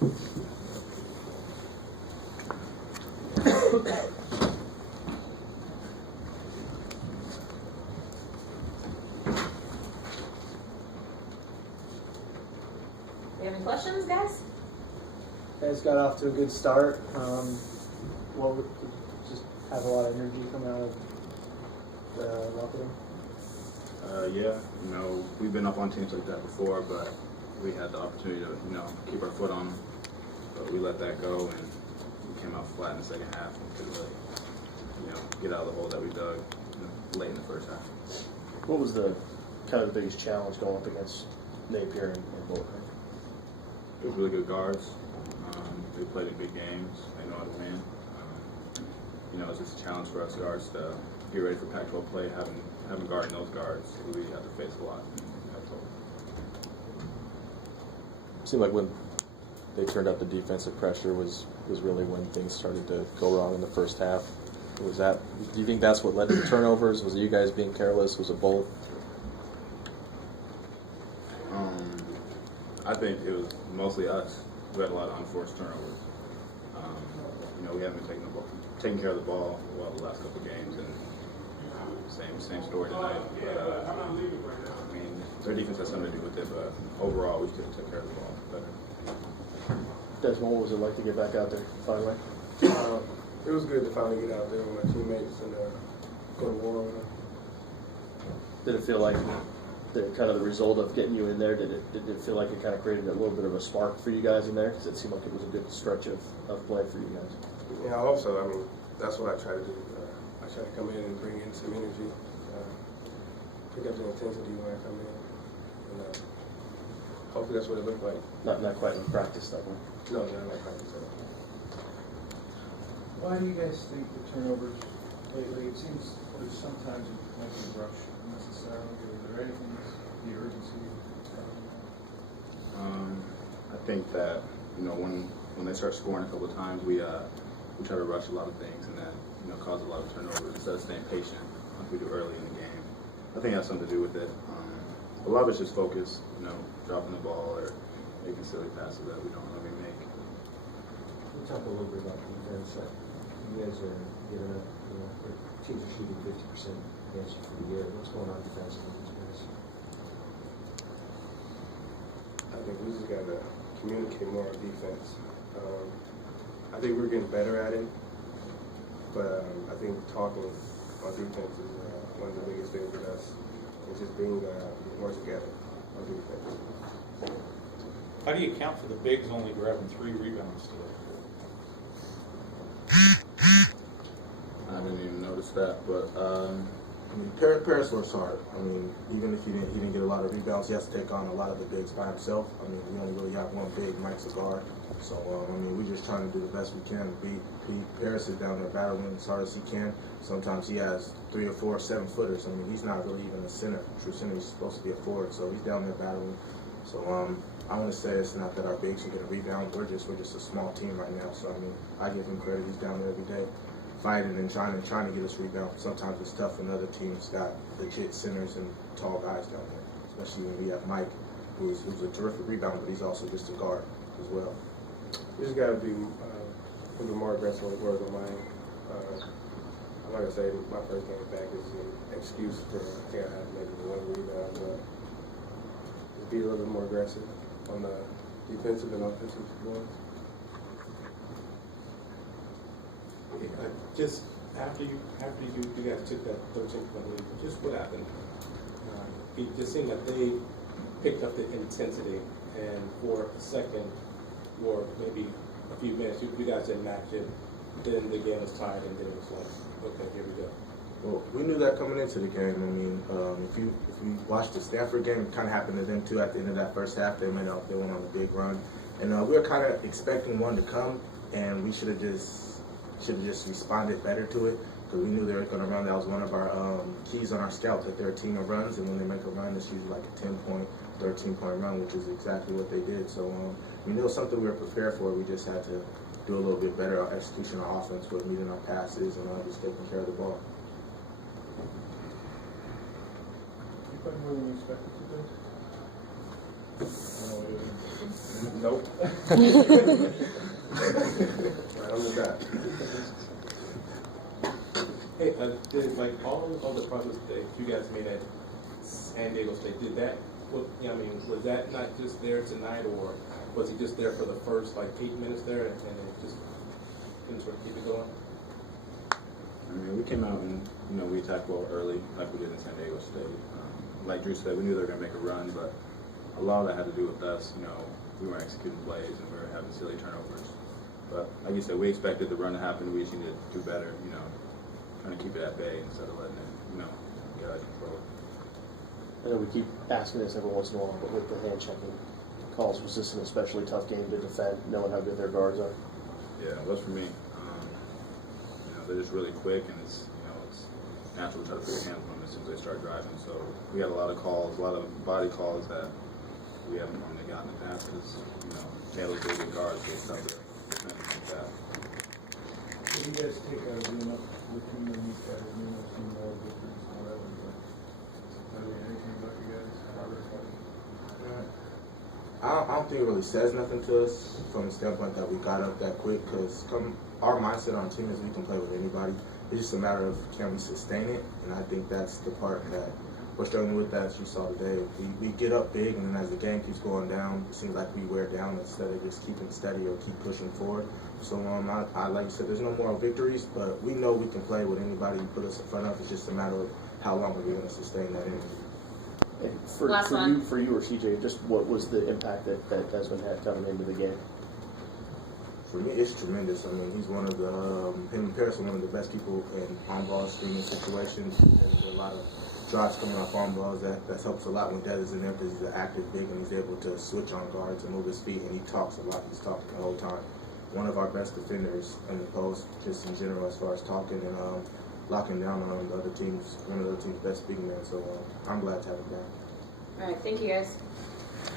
You have any questions, guys? You guys got off to a good start. What would just have a lot of energy coming out of the locker room? Yeah, we've been up on teams like that before, but we had the opportunity to, keep our foot on them. But we let that go, and we came out flat in the second half and could really, get out of the hole that we dug late in the first half. What was the kind of the biggest challenge going up against Napier and Wilcox? It was really good guards. They played in big games. They know how to win. It's just a challenge for us guards to get ready for Pac-12 play, having guarding those guards who we have to face a lot in Pac-12. It seemed like when they turned up the defensive pressure was really when things started to go wrong in the first half. Do you think that's what led to the turnovers? Was it you guys being careless? Was it both? I think it was mostly us who had a lot of unforced turnovers. We haven't been taking care of the ball well the last couple of games, and same story tonight. But, their defense has something to do with it, but overall we should have taken care of the ball better. Desmond, what was it like to get back out there finally? It was good to finally get out there with my teammates and go to war with them. Did it feel like the result of getting you in there, did it feel like it kind of created a little bit of a spark for you guys in there? Because it seemed like it was a good stretch of play for you guys. Yeah, I hope so. That's what I try to do. I try to come in and bring in some energy, pick up the intensity when I come in. And hopefully that's what it looked like. Not quite in practice that way. No, not like practice at all. Why do you guys think the turnovers lately? It seems there's sometimes it might be rush necessarily. Is there anything that's the urgency? I think that when they start scoring a couple of times, we try to rush a lot of things, and that cause a lot of turnovers instead of staying patient like we do early in the game. I think it has something to do with it. A lot of it's just focus, dropping the ball or making silly passes that we don't really make. We'll talk a little bit about defense. You guys are giving up, your teams are shooting 50% against you for the year. What's going on defensively these guys? I think we just got to communicate more on defense. I think we're getting better at it, but I think talking on defense is one of the biggest things with us. It's just being more together on defense. How do you account for the bigs only grabbing 3 rebounds today? I didn't even notice that, but Paris works hard. Even if he didn't get a lot of rebounds, he has to take on a lot of the bigs by himself. We only really have one big, Mike's a guard. So, we're just trying to do the best we can to beat Paris is down there battling as hard as he can. Sometimes he has 3 or 4 7-footers. He's not really even a center. True center, he's supposed to be a forward, so he's down there battling. So, I want to say it's not that our bigs are going to rebound. We're just a small team right now. So, I give him credit. He's down there every day, fighting and trying to get us rebound. Sometimes it's tough when other teams got legit centers and tall guys down there, especially when we have Mike, who's a terrific rebounder, but he's also just a guard as well. We just got to be a little more aggressive on the boards on mine. I'm not going to say my first game back is an excuse for I think I had maybe 1 rebound, but just be a little bit more aggressive on the defensive and offensive boards. Just after you guys took that 13-point lead, just what happened? It just seemed like they picked up the intensity, and for a second, or maybe a few minutes, you guys didn't match it. Then the game was tied, and then it was like, okay, here we go. Well, we knew that coming into the game. If you watched the Stanford game, it kind of happened to them too. At the end of that first half, they went on a big run, and we were kind of expecting one to come, and we should have just responded better to it, because we knew they were going to run. That was one of our keys on our scouts, that they're a team of runs, and when they make a run, it's usually like a 10-point, 13-point run, which is exactly what they did. So we knew it was something we were prepared for. We just had to do a little bit better on execution on offense with meeting our passes and just taking care of the ball. You played more than you expected to do? Nope. Right on the dot. Hey, did like all of the process that you guys made at San Diego State, did that, I mean, was that not just there tonight, or was he just there for the first like 8 minutes there and then just couldn't sort of keep it going? I mean, we came out and, we attacked well early, like we did in San Diego State. Like Drew said, we knew they were going to make a run, but a lot of that had to do with us. We weren't executing plays and we were having silly turnovers. But like you said, we expected the run to happen. We just needed to do better, trying to keep it at bay instead of letting it, get out of control. I know we keep asking this every once in a while, but with the hand checking calls, was this an especially tough game to defend, knowing how good their guards are? Yeah, it was for me. They're just really quick, and it's natural to try to put your hands on them as soon as they start driving. So we had a lot of calls, a lot of body calls that we haven't normally gotten in the past because, Taylor's really good guards, so it's tough to defend like that. Did you guys take a win up with him and you guys some more victories and whatever, but anything about you guys' progress? I don't think it really says nothing to us from the standpoint that we got up that quick, because our mindset on the team is we can play with anybody. It's just a matter of can we sustain it, and I think that's the part that we're struggling with, that as you saw today. We get up big, and then as the game keeps going down, it seems like we wear down instead of just keeping steady or keep pushing forward. So I like you said, there's no moral victories, but we know we can play with anybody you put us in front of. It's just a matter of how long we're going to sustain that energy. And for you or CJ, just what was the impact that Desmond had coming into the game? For me, it's tremendous. I mean, he's one of the, him and Paris are one of the best people in on-ball screening situations. There's a lot of drives coming off on-balls. That helps a lot when Des is in there because he's an active big and he's able to switch on guards and move his feet, and he talks a lot. He's talking the whole time. One of our best defenders in the post, just in general as far as talking and locking down on the other team's, one of the other team's best big men. So I'm glad to have him back. All right, thank you guys.